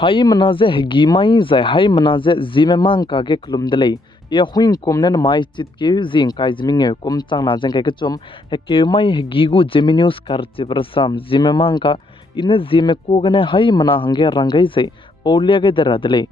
Hai manaze hegimai zai hai manaze zime mangka ge klum delay ya huing komnen mai chit ke zing kai zminge kom chang na jeng kai ke chom heke mai hegigu geminius kar chibrasam zime mangka ine zime ko gane hai mana hange rangai zai paulia ge dara delay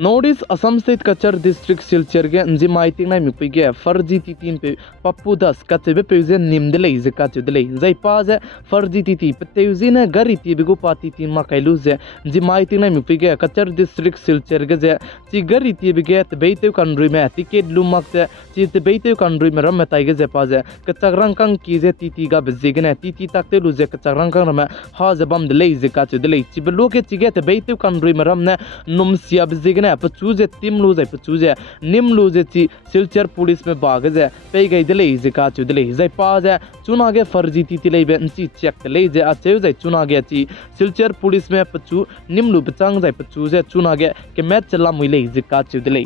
Notice Assam State Kachar District Silcherge Nji Maiting na mipige farji titim pe Papu Das Kachebe peuze nimdele ze kachudele zai paze farji titi peteuzi na gari tibigu pati tin ma kailuze Nji Maiting na mipige Kachar District Silcherge ze chi gari tibige tbeiteu kanrui me ticket lumak se chi tbeiteu kanrui me ram taige ze paze kachagrang kang kize titi ga bezigene titi takte luze kachagrang kang ram ha zabam dele ze kachudele chi beloke chige tbeiteu kanrui me ram ne numsia bezigene पचूजे तिमलू जाय पचूजे निमलू जे ची Silchar police में बाग जे पे गई दले जे का चु दले जाय पा जे चुनागे फर्जी ती ले बे ची चेक ले जे आचे जाय चुनागे ची सिलचर पुलिस में पचू निमलू बचांग जाय पचूजे चुनागे के मैच चला मुले जे का चु दले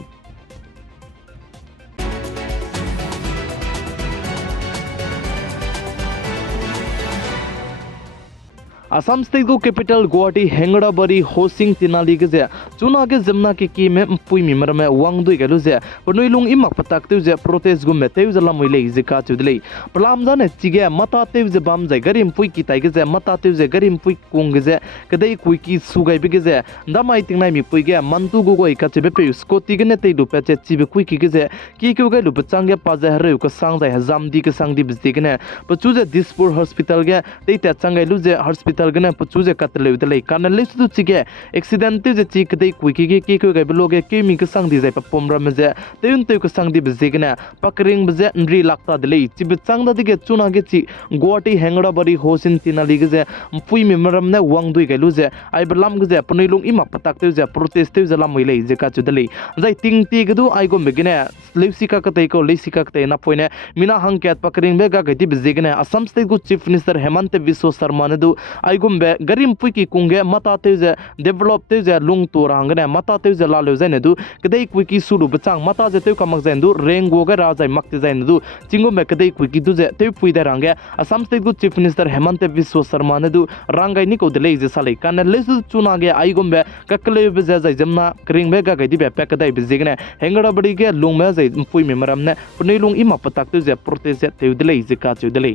Assam State go capital Guwahati Hengadabari hosting tinali ge je chuna ge jamna ki me pui mi mar me wang dui galu je ponoi lung imak patak tu je protest gu me teu jala moile je ka chudlei plam jane chige mata teu je bam jai garim pui ki tai ge je mata teu je garim pui kung ge je kadai kui ki sugai be ge je damai ting nai mi pui ge mantu gu goi ka chebe pe skoti ge ne tei lu pe che chibe kui ki ge je ki ge lu pachang ge pa ja hre ko sang jai hazam di ke sang di bizdi ge ne pachu je Dispur hospital ge tei ta changai lu je hospital गने पचूजे कतले उतले कानले सु चिगे accident जे चिक दे cookie के के लोगे के मी के संग दि जाय पमरा में जे तेन ते के संग दि बजे गने पकरिंग बजे नरी लागता दले चिब संग द दिगे चुना गे ची गुवाहाटी हेंगड़ा बरी होसिन तिनाली गे जे पुई मी मरम ने वांग दुई गेलु जे आई बलाम गे जे पनै लुंग इमा पताक ते जे प्रोटेस्ट ते जला मैले जे का चुदले जाय तिंग ति गदु आई गो मेगने लेसिका कतै को लेसिका कतै ना पोइने मिना हंकेत पकरिंग बे गा गति बजे गने असम स्टेट को चीफ मिनिस्टर हेमंत बिस्व शर्मा ने दु आइगुम्बे गरीम पुकी कुंगे मता तेजे डेवलप तेजे लुंग तो रांगने मता तेजे लालो जने दु कदai कुकी सुरु बचांग मता जे ते कमक जने दु रेंगो गे राजाय मक्ति जने दु चिंगुम्बे कदai कुकी दु जे ते पुइदे रांगे असम स्टेट गु चीफ मिनिस्टर हेमंत बिस्व शर्मा ने दु रांगाय नि को दले जे साले काने लेसु चुनागे आइगुम्बे ककले बजे जय जमना क्रिंगबे गा गदि बे पेकदai बिजिगने हेंगड़ा बड़ी गे लुंग में जय पुइ मेमरमने पुनै लुंग इमा पताक तेजे प्रोटेस्ट ते दले जे का दले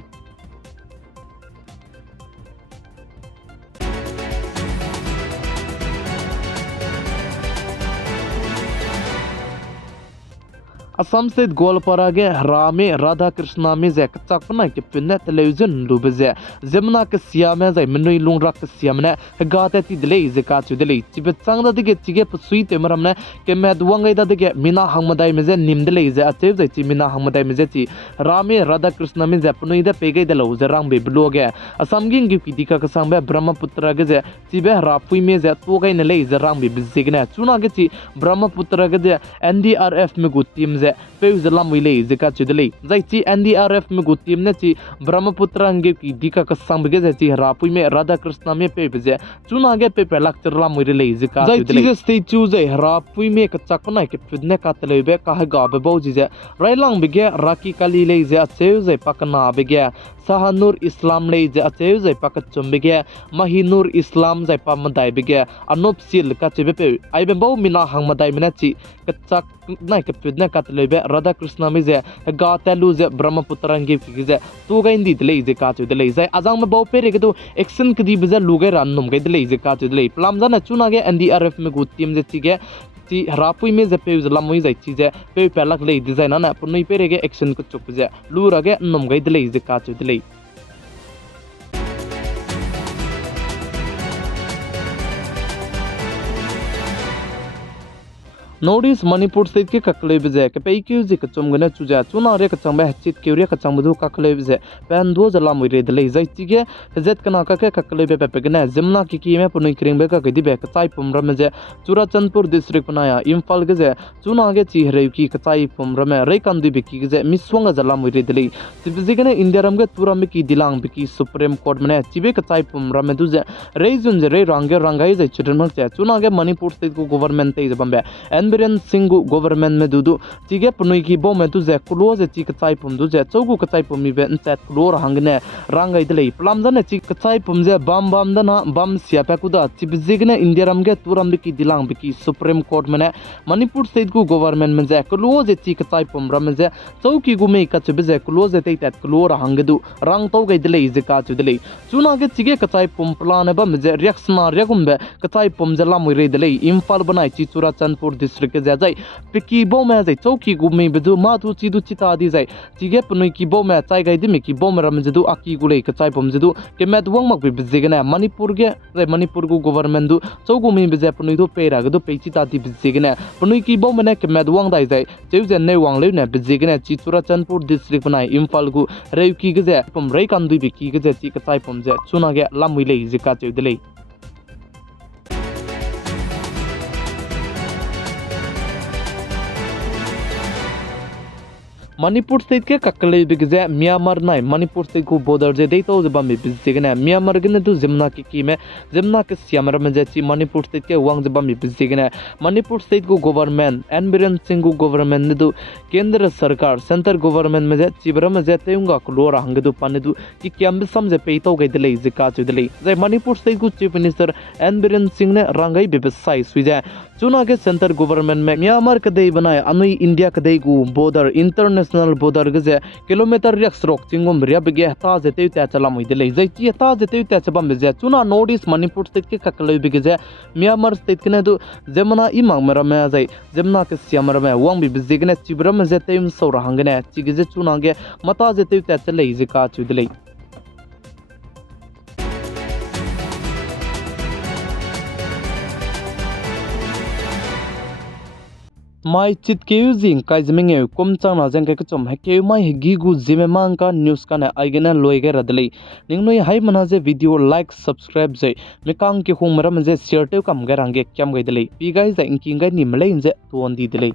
Assam State Golpara ge Rame Radha Krishna me ze kachak pana ke pinne television lube ze zemna ke siame ze menui lung rak siamne ga te ti dele ze ka chu dele chibe chang da dige chige pusui te maramne ke med wangai da dige mina hangmadai me ze nim dele ze ache ze chi mina hangmadai me ze chi Rame Radha Krishna me ze punui da pege de lo ze rang be bloge Assam ging gi dika ka sang be Brahmaputra ge ze chibe rapui me ze to gai ne le ze rang be bizigne chuna ge chi Brahmaputra ge ze NDRF me gu team पेउ जलाम विले जिका चुदले जाइची NDRF में गुटीम ने ची ब्रह्मपुत्र अंगे की दिका का संबगे जाइची रापुई में राधा कृष्ण में पे बजे चुना आगे पे लक्चर ला मुइले जिका चुदले जाइची स्टे चूजे रापुई में कच्चा पना के फिदने का तलेबे का गाबे बौजी जे राइलांग बिगे राकी काली ले जे अचेउ जे पकना बिगे Sahanur Islam le je acheu jai pakat chumbige Mahinur Islam jai pamadai bige Anup sil ka chebe pe ai be bau mina hangmadai mina chi kachak nai ka pidna ka lebe Radha Krishna mi je ga telu je Brahmaputra nge ki je tu ga indi le je ka chu de le jai azang me bau pe re ke tu action kdi biza lugai rannum ge de le je ka chu de le plam jana chuna ge NDRF me gu team je chi ge ची रापुई में जे पेउ जला मुई जाई चीजे पे पेलक ले design ना Punai पेरेगे action को चुप जे लूरगे नम गई दले जे का चु दले Notice Manipur State ke kakle bize ke pe kyu ji ka chomgane chuja chuna re ka changba hachit kyure ka changbu ka kakle bize pen do jala muire dele zai chige hezet kana ka ke kakle be pe gane zimna ki me punui kring be ka gidi be ka chai pumra me je Churachandpur district panaya Imphal ge je chuna ge chi hre ki ka chai pumra me re kan di be ki ge miswanga jala muire dele sibji gane India ram ge tura me ki dilang be ki Supreme Court mane chibe ka chai pumra me du je re jun je re rangai je chudran ma je chuna ge Manipur State ko government te je bambe एनबिरेन सिंगु government में दुदु चिगे पनुई की बो में तुजे कुलो जे ची कचाई पुम दुजे चौगु कचाई पुम मी बे नसेट कुलो रहांगने रांगाई दले प्लाम जने ची कचाई पुम जे बम बम दना बम सियापे कुदा चिबजिगने इंडिया रमगे तुरम बिकी दिलांग बिकी सुप्रीम कोर्ट में मणिपुर स्टेट को गवर्नमेंट में जे कुलो जे ची कचाई पुम रम जे चौकी गुमे कचबे जे कुलो जे तेत कुलो रहांगदु रांग तो गई दले जे का चुदले चुना के चिगे कचाई पुम प्लान बम जे रिएक्शना रेगुंबे कचाई पुम जे लामुई रे दले इम्फाल बनाई ची चुराचंदपुर डिस्ट्रिक्ट के जाय पिकी बो में जाय चौकी गुमे बिदु माथु चिदु चिता दी जाय चिगे पनुई की बो में चाय गई दिमी की बो में रम जदु आकी गुले कचाई पुम जदु के मेद वंग मक बिजिगने मणिपुर के मणिपुर को गवर्नमेंट दु चौगु मी बिजे पनुई दो पेरा गदु पेचिता दी बिजिगने पनुई की बो में के मेद वंग दाय जाय चेउजे ने वांग लेने बिजिगने ची चुराचंदपुर डिस्ट्रिक्ट बनाई इम्फाल गु रेउकी गजे पम रे कांदुई बिकी गजे ची कचाई पुम जे चुना गे लामुई ले जिका चेउदले मणिपुर स्टेट के ककले बिगजे म्यांमार नाय मणिपुर स्टेट को बॉर्डर जे देतो जबा में बिजिगने म्यांमार गने दु जिमना की में जिमना के सियामर में जेची मणिपुर स्टेट के वांग जबा में बिजिगने मणिपुर स्टेट को गवर्नमेंट एनबिरेन सिंह को गवर्नमेंट ने दु केंद्र सरकार सेंटर गवर्नमेंट में जे चिबरा में जे तेउंगा कुलो रांग दु पाने दु कि क्याम सम जे पेतो गई दले जिका चुदले जे मणिपुर स्टेट को चीफ मिनिस्टर एनबिरेन सिंह ने रंगाई बेबसाई सुइजे चुना के सेंटर गवर्नमेंट में म्यांमार कदे बनाए अनुई इंडिया कदे को बॉर्डर इंटरनेशनल बॉर्डर गजे किलोमीटर रिक्स रोक चिंगम रिया बिगे हता जेते त्या चला मुइदले जैची हता जेते त्या चबा मेजे चुना नॉर्थ ईस्ट मणिपुर स्टेट के ककले बिगे म्यांमार स्टेट के दु जेमना इमांग मरा में जाय जेमना के सियामर में वांग बि बिजिगने चिब्रा में जेते इम सौरा हंगने चिगे चुना के मता जेते त्या चले जिका चुदले माई चित केयु जिंग काय जमिंगे कुम चांग ना जंग के चम हेके माई हेगी गु जिमे मांग का न्यूज़ का ने आइगेना लोइगे रदले निंगनोय हाई मना जे वीडियो लाइक सब्सक्राइब जे मिकांग के होंग मरा मजे शेयर ते कम गरांगे क्याम गइदले पी गाइस इंकिंग गाइ निमले इंजे तो ओंदी दले।